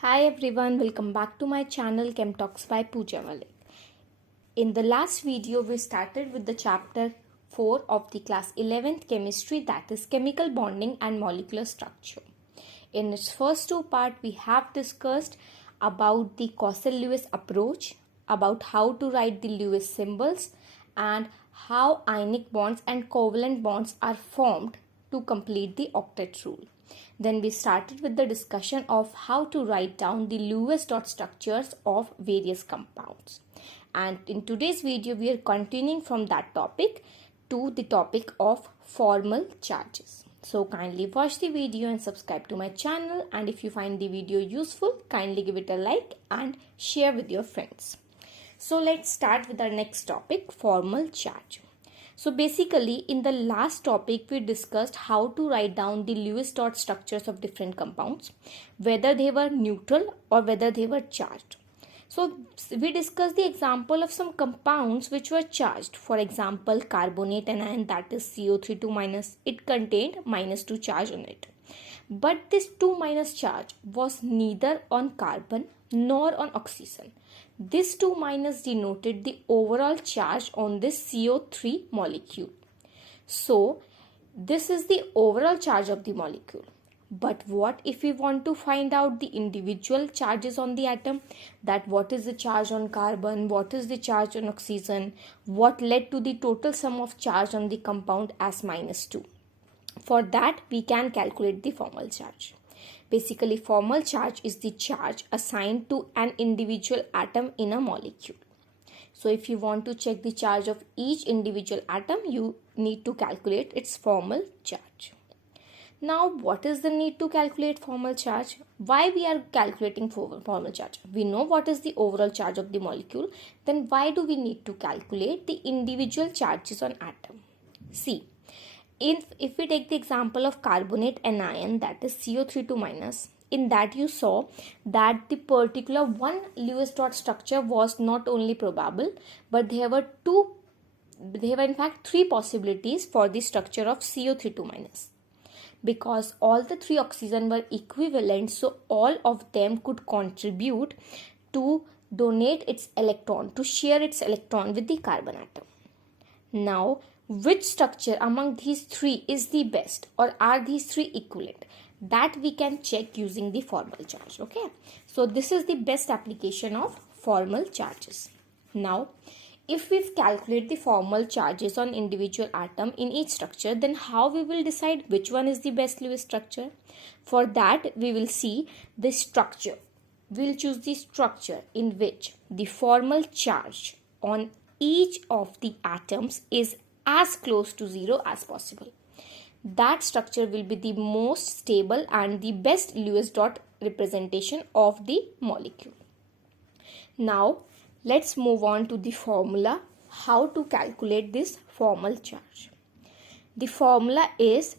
Hi everyone, welcome back to my channel Chem Talks by Pooja Malik. In the last video, we started with the chapter 4 of the class 11th chemistry, that is chemical bonding and molecular structure. In its first two parts, we have discussed about the Cossel-Lewis approach, about how to write the Lewis symbols, and how ionic bonds and covalent bonds are formed to complete the octet rule. Then we started with the discussion of how to write down the Lewis dot structures of various compounds. And in today's video, we are continuing from that topic to the topic of formal charges. So kindly watch the video and subscribe to my channel. And if you find the video useful, kindly give it a like and share with your friends. So let's start with our next topic, formal charge. So basically in the last topic we discussed how to write down the Lewis dot structures of different compounds, whether they were neutral or whether they were charged. So we discussed the example of some compounds which were charged. For example, carbonate anion, that is CO3 minus, it contained -2 charge on it. But this 2- charge was neither on carbon nor on oxygen. This 2- denoted the overall charge on this CO3 molecule. So this is the overall charge of the molecule. But what if we want to find out the individual charges on the atom? That what is the charge on carbon, what is the charge on oxygen, what led to the total sum of charge on the compound as -2. For that, we can calculate the formal charge. Basically, formal charge is the charge assigned to an individual atom in a molecule. So if you want to check the charge of each individual atom, you need to calculate its formal charge. Now, what is the need to calculate formal charge? Why we are calculating formal charge? We know what is the overall charge of the molecule. Then why do we need to calculate the individual charges on atom? See, if we take the example of carbonate anion, that is CO3 in that you saw that the particular one Lewis dot structure was not only probable, but there were in fact three possibilities for the structure of CO3 because all the three oxygen were equivalent, so all of them could contribute to donate its electron, to share its electron with the carbon atom. Now, which structure among these three is the best, or are these three equivalent? That we can check using the formal charge. Okay, so this is the best application of formal charges. Now, if we calculate the formal charges on individual atom in each structure, then how we will decide which one is the best Lewis structure? For that, we will see the structure. We'll choose the structure in which the formal charge on each of the atoms is as close to 0 as possible. That structure will be the most stable and the best Lewis dot representation of the molecule. Now, let's move on to the formula, how to calculate this formal charge. The formula is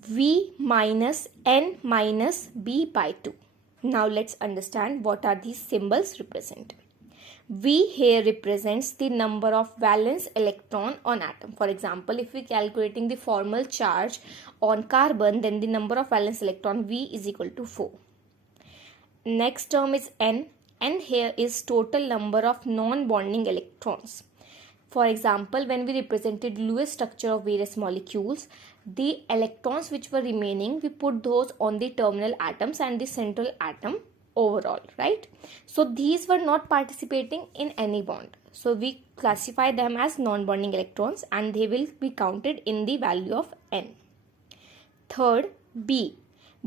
V minus N minus B by 2. Now, let's understand what are these symbols represent. V here represents the number of valence electron on atom. For example, if we are calculating the formal charge on carbon, then the number of valence electron V is equal to 4. Next term is N. N here is total number of non-bonding electrons. For example, when we represented Lewis structure of various molecules, the electrons which were remaining, we put those on the terminal atoms and the central atom overall, right? So these were not participating in any bond. So we classify them as non-bonding electrons and they will be counted in the value of N. Third, B.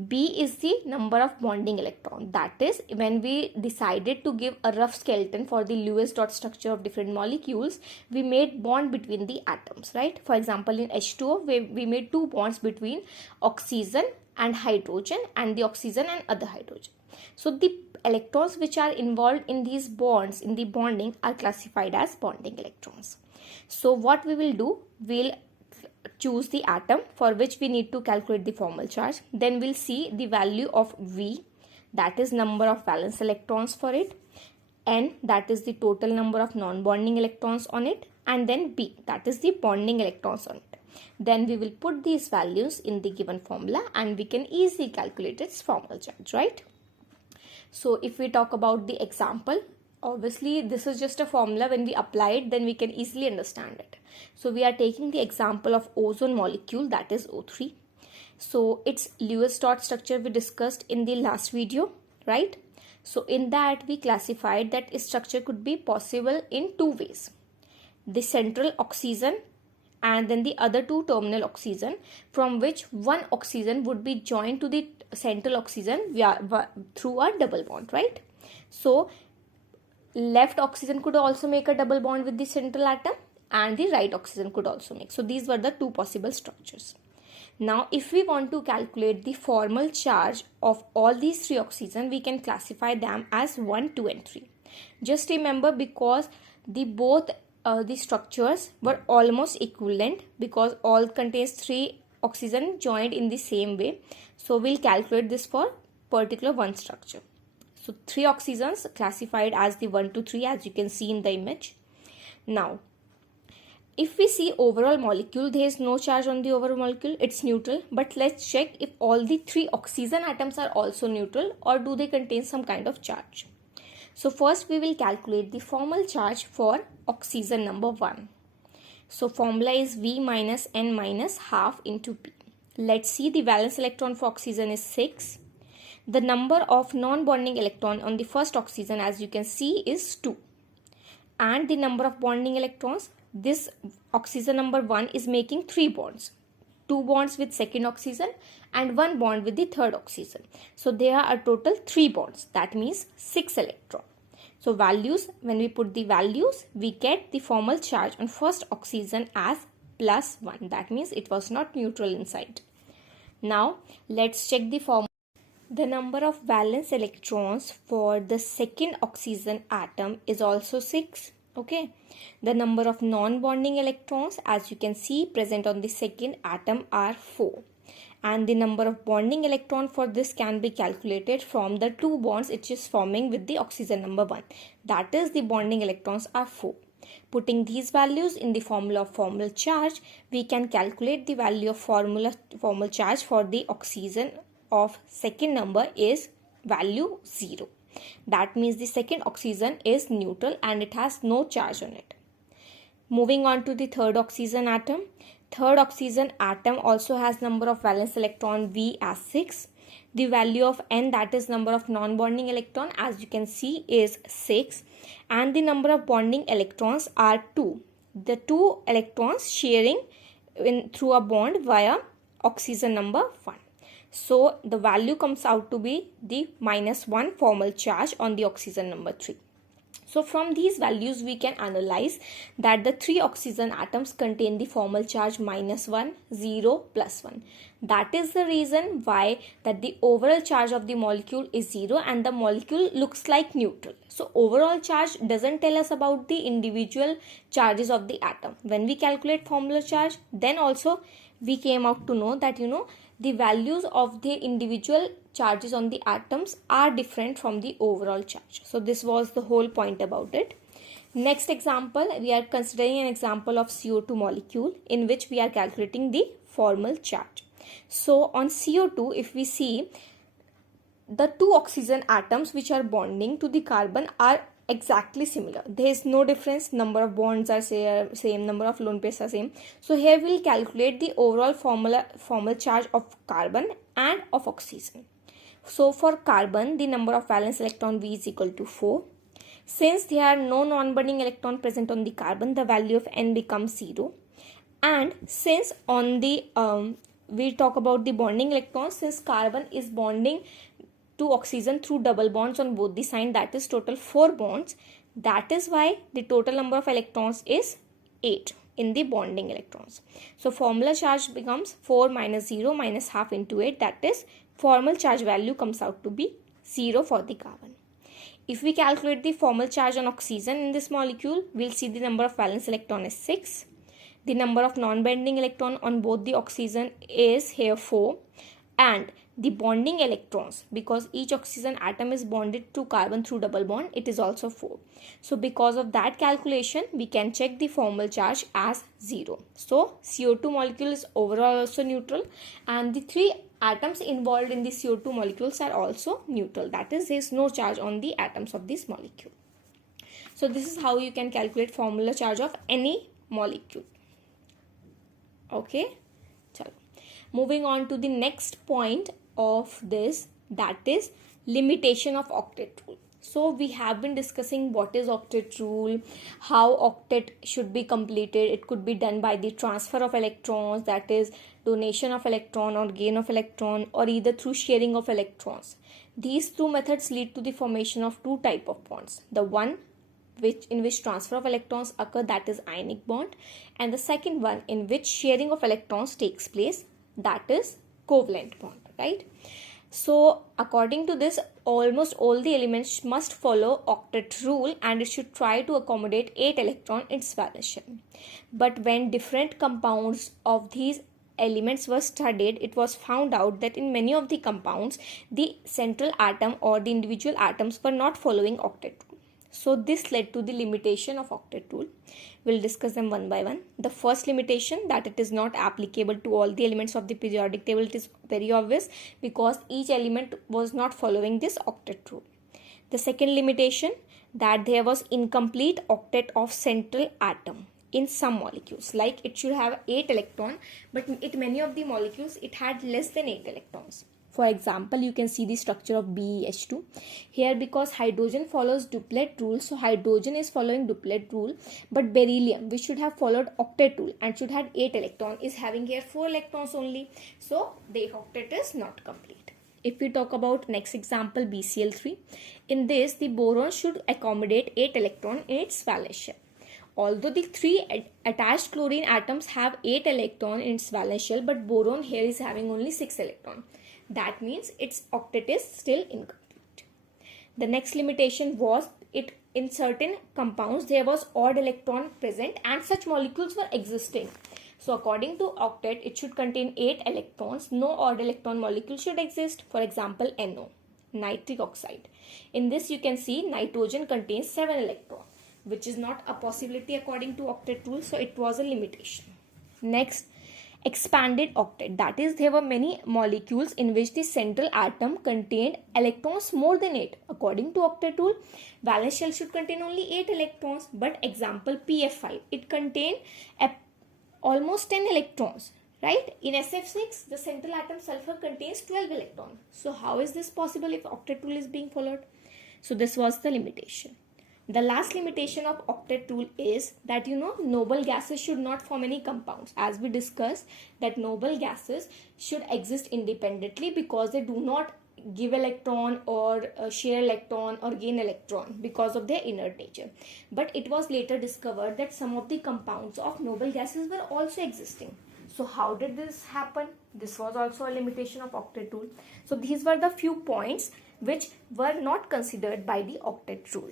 B is the number of bonding electron. That is, when we decided to give a rough skeleton for the Lewis dot structure of different molecules, we made bond between the atoms, right? For example, in H2O, we made two bonds between oxygen and hydrogen and the oxygen and other hydrogen. So the electrons which are involved in these bonds, in the bonding, are classified as bonding electrons. So what we will do, we'll choose the atom for which we need to calculate the formal charge. Then we'll see the value of V, that is number of valence electrons for it. N, that is the total number of non-bonding electrons on it. And then B, that is the bonding electrons on it. Then we will put these values in the given formula and we can easily calculate its formal charge, right? So if we talk about the example, obviously this is just a formula. When we apply it, then we can easily understand it. So we are taking the example of ozone molecule, that is O3. So its Lewis dot structure we discussed in the last video, right? So in that we classified that its structure could be possible in two ways: the central oxygen and then the other two terminal oxygen, from which one oxygen would be joined to the central oxygen through a double bond, right? So left oxygen could also make a double bond with the central atom, and the right oxygen could also make. So these were the two possible structures. Now if we want to calculate the formal charge of all these three oxygen, we can classify them as 1, 2 and 3. Just remember, because the structures were almost equivalent, because all contains 3 oxygen joined in the same way, so we'll calculate this for particular one structure. So 3 oxygens classified as the 1 to 3, as you can see in the image. Now if we see overall molecule, there is no charge on the overall molecule, it's neutral. But let's check if all the 3 oxygen atoms are also neutral, or do they contain some kind of charge. So first we will calculate the formal charge for oxygen number 1. So formula is V minus N minus half into P. Let's see, the valence electron for oxygen is 6. The number of non-bonding electron on the first oxygen, as you can see, is 2. And the number of bonding electrons, this oxygen number 1 is making 3 bonds. 2 bonds with second oxygen and 1 bond with the third oxygen. So there are a total 3 bonds. That means 6 electrons. So values, when we put the values, we get the formal charge on first oxygen as plus 1. That means it was not neutral inside. Now let's check the formula. The number of valence electrons for the second oxygen atom is also 6. Okay. The number of non-bonding electrons, as you can see, present on the second atom are 4. And the number of bonding electron for this can be calculated from the 2 bonds it is forming with the oxygen number 1. That is, the bonding electrons are 4. Putting these values in the formula of formal charge, we can calculate the value of formal charge for the oxygen of second number is value 0. That means the second oxygen is neutral and it has no charge on it. Moving on to the third oxygen atom. Third oxygen atom also has number of valence electron V as 6. The value of N, that is number of non-bonding electron, as you can see, is 6. And the number of bonding electrons are 2. The 2 electrons sharing through a bond via oxygen number 1. So the value comes out to be the -1 formal charge on the oxygen number 3. So from these values we can analyze that the 3 oxygen atoms contain the formal charge -1, 0, +1. That is the reason why that the overall charge of the molecule is 0 and the molecule looks like neutral. So overall charge doesn't tell us about the individual charges of the atom. When we calculate formal charge, then also we came out to know that the values of the individual charges on the atoms are different from the overall charge. So this was the whole point about it. Next example, we are considering an example of CO2 molecule in which we are calculating the formal charge. So on CO2, if we see, the 2 oxygen atoms which are bonding to the carbon are exactly similar. There is no difference. Number of bonds are same, number of lone pairs are same. So here we will calculate the overall formal charge of carbon and of oxygen. So for carbon, the number of valence electron V is equal to 4. Since there are no non-bonding electron present on the carbon, the value of N becomes 0. And since on the we talk about the bonding electrons, since carbon is bonding to oxygen through double bonds on both the sides, that is total 4 bonds. That is why the total number of electrons is 8 in the bonding electrons. So formula charge becomes 4 minus 0 minus half into 8. That is, formal charge value comes out to be 0 for the carbon. If we calculate the formal charge on oxygen in this molecule, we'll see the number of valence electron is 6. The number of non-bonding electron on both the oxygen is here 4. And the bonding electrons, because each oxygen atom is bonded to carbon through double bond, it is also 4. So because of that calculation, we can check the formal charge as 0. So CO2 molecule is overall also neutral and the 3 atoms involved in the CO2 molecules are also neutral. That is, there is no charge on the atoms of this molecule. So this is how you can calculate formula charge of any molecule. Okay. Chalo. Moving on to the next point of this, that is limitation of octet rule. So we have been discussing what is octet rule, how octet should be completed. It could be done by the transfer of electrons, that is donation of electron or gain of electron, or either through sharing of electrons. These two methods lead to the formation of two type of bonds. The one in which transfer of electrons occur, that is ionic bond, and the second one in which sharing of electrons takes place, that is covalent bond, right? So according to this, almost all the elements must follow octet rule, and it should try to accommodate 8 electrons in its valence shell. But when different compounds of these elements were studied, it was found out that in many of the compounds, the central atom or the individual atoms were not following octet rule. So this led to the limitation of octet rule. We'll discuss them one by one. The first limitation, that it is not applicable to all the elements of the periodic table. It is very obvious because each element was not following this octet rule. The second limitation, that there was incomplete octet of central atom in some molecules. Like it should have 8 electrons, but in many of the molecules it had less than 8 electrons. For example, you can see the structure of BeH2. Here, because hydrogen follows duplet rule, so hydrogen is following duplet rule, but beryllium, which should have followed octet rule and should have 8 electrons, is having here 4 electrons only. So the octet is not complete. If we talk about next example, BCl3, in this the boron should accommodate 8 electrons in its valence shell. Although the 3 attached chlorine atoms have 8 electrons in its valence shell, but boron here is having only 6 electrons. That means its octet is still incomplete. The next limitation was it in certain compounds there was odd electron present and such molecules were existing. So according to octet, it should contain 8 electrons. No odd electron molecule should exist. For example, NO, nitric oxide. In this you can see nitrogen contains 7 electrons, which is not a possibility according to octet rule. So it was a limitation. Next, expanded octet, that is there were many molecules in which the central atom contained electrons more than 8. According to octet rule, valence shell should contain only 8 electrons, but example PF5, it contained almost 10 electrons, right? In SF6, the central atom sulfur contains 12 electrons. So how is this possible if octet rule is being followed? So this was the limitation. The last limitation of octet rule is that noble gases should not form any compounds. As we discussed, that noble gases should exist independently because they do not give electron or share electron or gain electron because of their inert nature. But it was later discovered that some of the compounds of noble gases were also existing. So how did this happen? This was also a limitation of octet rule. So these were the few points which were not considered by the octet rule.